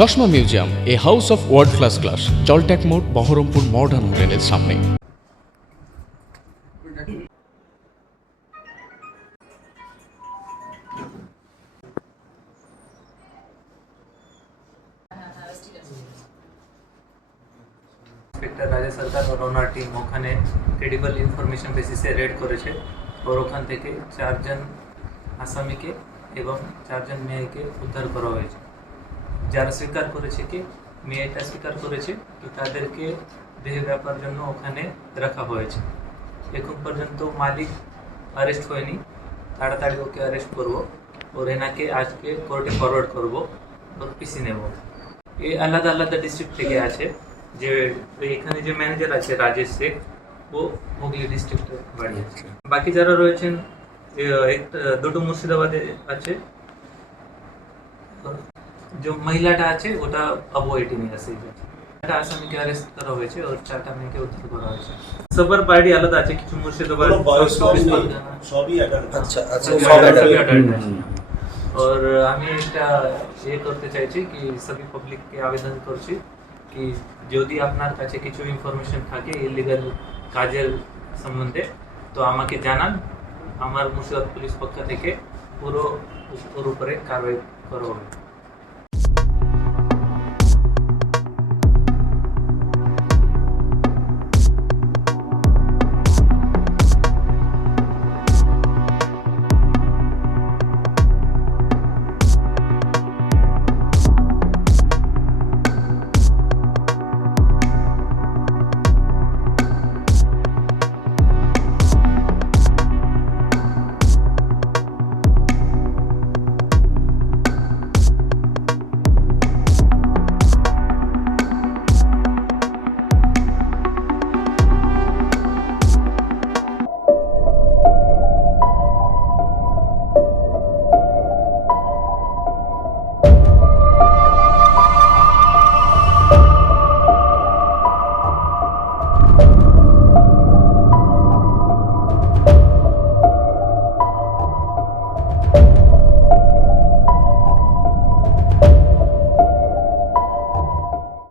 চশমা museum, a house of world class, জলট্যাক মোড়, বহরমপুর মডার্ন হোটেলের সামনে। इंस्पेक्टर राज्य सरकार और ओनार टीम ওখানে ক্রেডিবল ইনফরমেশন বেসিসে রেড করেছে और ওখান থেকে 4 জন আসামিকে এবং 4 জন মেয়েকে উদ্ধার করা হয়েছে। যারা স্বীকার করেছে কি মেয়েটা স্বীকার করেছে কি তাদেরকে দেহ ব্যাপার জন্য ওখানে রাখা হয়েছে। এখন পর্যন্ত মালিক অ্যারেস্ট হয়নি, তাড়াতাড়ি ওকে অ্যারেস্ট করব और এনাকে আজকে কোর্টে ফরওয়ার্ড করব और পিসি নেব। এই আলাদা আলাদা ডিস্ট্রিক্ট থেকে আছে, যে এখানে যে ম্যানেজার আছে রাজেশ শেখ, ও হুগলি ডিস্ট্রিক্টে বাড়ি আছে। বাকি যারা রয়েছেন দুটো মুর্শিদাবাদে আছে, যে মহিলাটা আছে ওটা আবু 18 ইয়ার্স এজ আছে। একটা আসামিকে অ্যারেস্ট করা হয়েছে और 4টা মেয়েকে উদ্ধার করা হয়েছে। সবার পার্টি আলাদা আছে, কিছু মুর্শিদাবাদ সবই অ্যাডাল্ট। আচ্ছা আচ্ছা सभी সব adult adult। है। और আমি একটা করতে চাইছি কি সবই পাবলিককে আবেদন করছি কি যদি আপনার কাছে কিছু ইনফরমেশন থাকে ইলিগাল কাজের সম্বন্ধে তো আমাকে জানান। আমার মুর্শিদাবাদ পুলিশ পক্ষ থেকে পুরো উপরে কারবাই করা হবে।